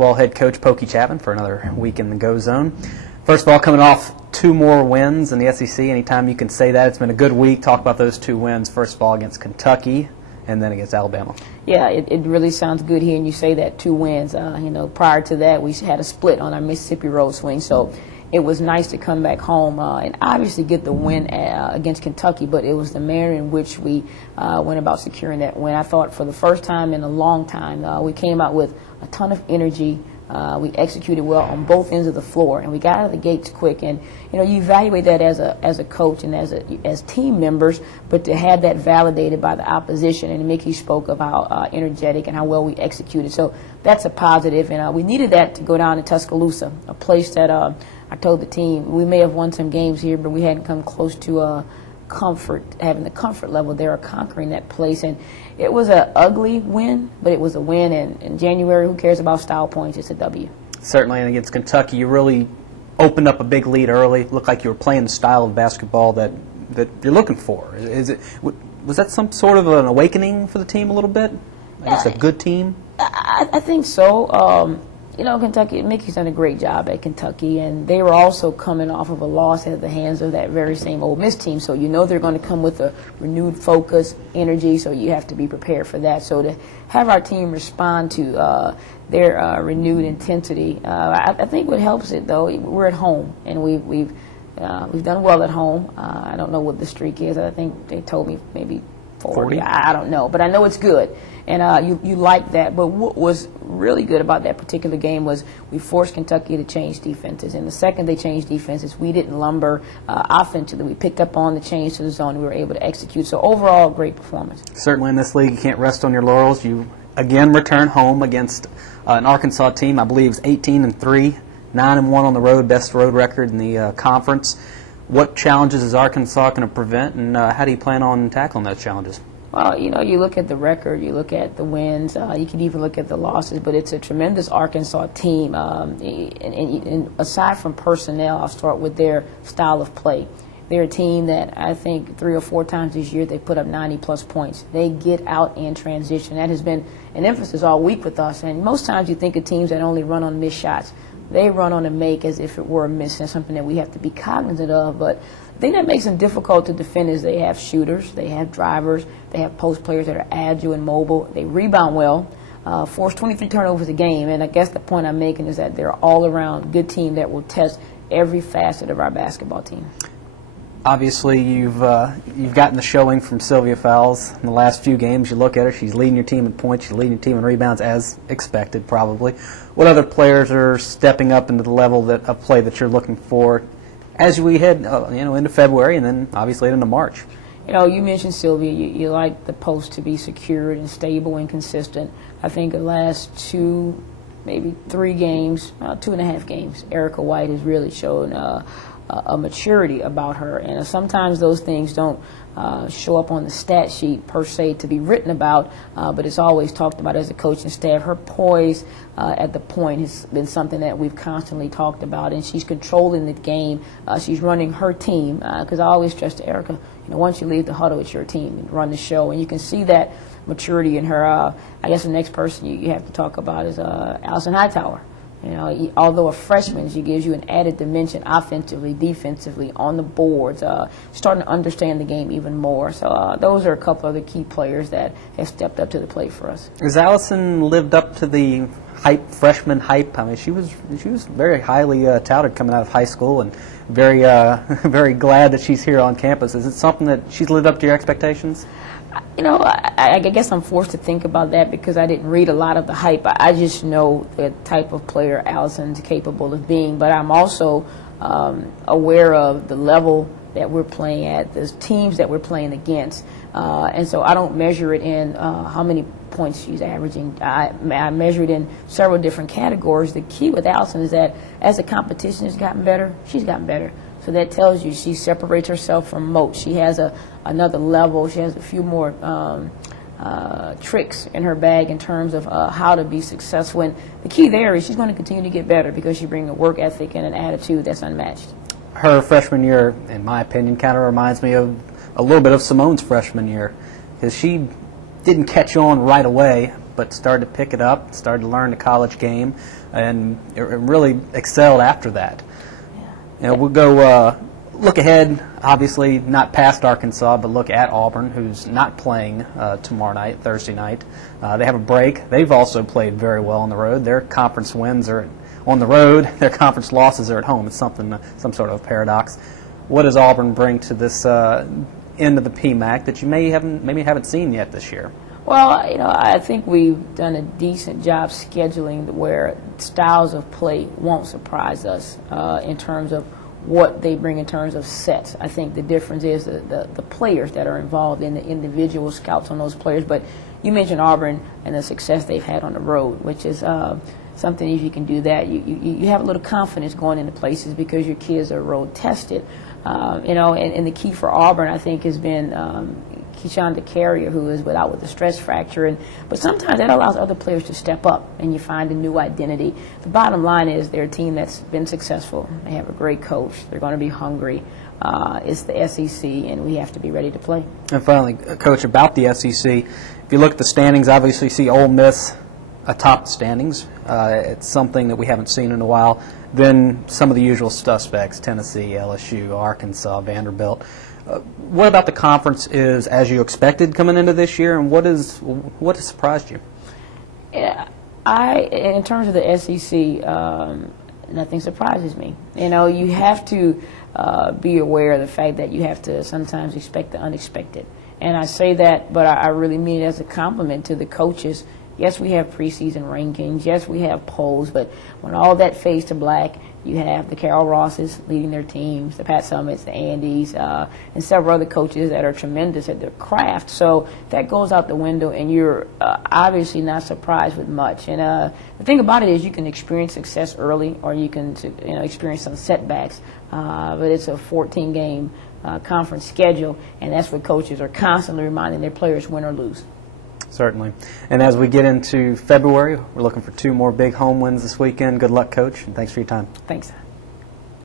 basketball head coach Pokey Chatman for another week in the Go Zone. First of all, coming off 2 more wins in the SEC. Anytime you can say that, it's been a good week. Talk about those 2 wins. First of all, against Kentucky and then against Alabama. Yeah, it really sounds good hearing you say that 2 wins. Prior to that, we had a split on our Mississippi Road swing, so it was nice to come back home and obviously get the win against Kentucky, but it was the manner in which we went about securing that win. I thought for the first time in a long time, we came out with a ton of energy. We executed well on both ends of the floor, and we got out of the gates quick. And you evaluate that as a coach and as team members, but to have that validated by the opposition. And Mickey spoke of how energetic and how well we executed. So that's a positive, and we needed that to go down to Tuscaloosa, a place that I told the team we may have won some games here, but we hadn't come close to having the comfort level there of conquering that place. And it was an ugly win, but it was a win. And in January, who cares about style points? It's a W. Certainly, and against Kentucky, you really opened up a big lead early. Looked like you were playing the style of basketball that you're looking for. Was that some sort of an awakening for the team a little bit? I guess a good team? I think so. Kentucky, Mickey's done a great job at Kentucky, and they were also coming off of a loss at the hands of that very same Ole Miss team. So they're going to come with a renewed focus, energy, so you have to be prepared for that. So to have our team respond to their renewed intensity, I think what helps it, though, we're at home, and we've done well at home. I don't know what the streak is. I think they told me maybe 40. I don't know, but I know it's good. And you like that. But what was really good about that particular game was we forced Kentucky to change defenses. And the second they changed defenses, we didn't lumber offensively. We picked up on the change to the zone, and we were able to execute. So overall, great performance. Certainly in this league, you can't rest on your laurels. You again return home against an Arkansas team. I believe it's 18-3, 9-1 on the road, best road record in the conference. What challenges is Arkansas going to prevent, and how do you plan on tackling those challenges? Well, you look at the record, you look at the wins, you can even look at the losses, but it's a tremendous Arkansas team. And aside from personnel, I'll start with their style of play. They're a team that I think 3 or 4 times this year they put up 90-plus points. They get out and transition. That has been an emphasis all week with us. And most times you think of teams that only run on missed shots. They run on a make as if it were a miss, and something that we have to be cognizant of. But the thing that makes them difficult to defend is they have shooters, they have drivers, they have post players that are agile and mobile. They rebound well, force 23 turnovers a game. And I guess the point I'm making is that they're all-around good team that will test every facet of our basketball team. Obviously, you've gotten the showing from Sylvia Fowles in the last few games. You look at her; she's leading your team in points, she's leading your team in rebounds, as expected, probably. What other players are stepping up into the level of play that you're looking for as we head, into February and then obviously into March? You mentioned Sylvia. You like the post to be secured and stable and consistent. I think the last 2, maybe 3 games, 2.5 games, Erica White has really shown a maturity about her, and sometimes those things don't show up on the stat sheet per se to be written about, but it's always talked about as a coaching staff. Her poise at the point has been something that we've constantly talked about, and she's controlling the game. She's running her team, because I always stress to Erica, once you leave the huddle, it's your team, and run the show, and you can see that maturity in her. I guess the next person you have to talk about is Allison Hightower. Although a freshman, she gives you an added dimension offensively, defensively, on the boards, starting to understand the game even more. So those are a couple of the key players that have stepped up to the plate for us. Has Allison lived up to the freshman hype? I mean, she was very highly touted coming out of high school, and very very glad that she's here on campus. Is it something that she's lived up to your expectations? I guess I'm forced to think about that because I didn't read a lot of the hype. I just know the type of player Allison's capable of being, but I'm also aware of the level that we're playing at, the teams that we're playing against, and so I don't measure it in how many points she's averaging. I measure it in several different categories. The key with Allison is that as the competition has gotten better, she's gotten better. So that tells you she separates herself from most. She has another level. She has a few more tricks in her bag in terms of how to be successful. And the key there is she's going to continue to get better because she brings a work ethic and an attitude that's unmatched. Her freshman year, in my opinion, kind of reminds me of a little bit of Simone's freshman year, because she didn't catch on right away, but started to pick it up, started to learn the college game, and it really excelled after that. Yeah. We'll go look ahead, obviously not past Arkansas, but look at Auburn, who's not playing tomorrow night, Thursday night. They have a break. They've also played very well on the road. Their conference wins are on the road. Their conference losses are at home. It's some sort of paradox. What does Auburn bring to this end of the PMAC that you maybe haven't seen yet this year? Well, I think we've done a decent job scheduling where styles of play won't surprise us in terms of what they bring in terms of sets. I think the difference is the players that are involved in the individual scouts on those players. But you mentioned Auburn and the success they've had on the road, which is something. If you can do that, you have a little confidence going into places because your kids are road tested. And the key for Auburn, I think, has been Keyshawn DeCarrier, who is out with a stress fracture. But sometimes that allows other players to step up, and you find a new identity. The bottom line is they're a team that's been successful. They have a great coach. They're going to be hungry. It's the SEC, and we have to be ready to play. And finally, Coach, about the SEC, if you look at the standings, obviously you see Ole Miss atop the standings. It's something that we haven't seen in a while. Then some of the usual suspects, Tennessee, LSU, Arkansas, Vanderbilt. What about the conference is as you expected coming into this year, and what has surprised you? Yeah, in terms of the SEC, nothing surprises me. You have to be aware of the fact that you have to sometimes expect the unexpected. And I say that, but I really mean it as a compliment to the coaches. Yes, we have preseason rankings. Yes, we have polls. But when all that fades to black, you have the Carol Rosses leading their teams, the Pat Summits, the Andys, and several other coaches that are tremendous at their craft. So that goes out the window, and you're obviously not surprised with much. And the thing about it is you can experience success early, or you can experience some setbacks. But it's a 14-game conference schedule, and that's what coaches are constantly reminding their players, win or lose. Certainly. And as we get into February, we're looking for 2 more big home wins this weekend. Good luck, Coach, and thanks for your time. Thanks.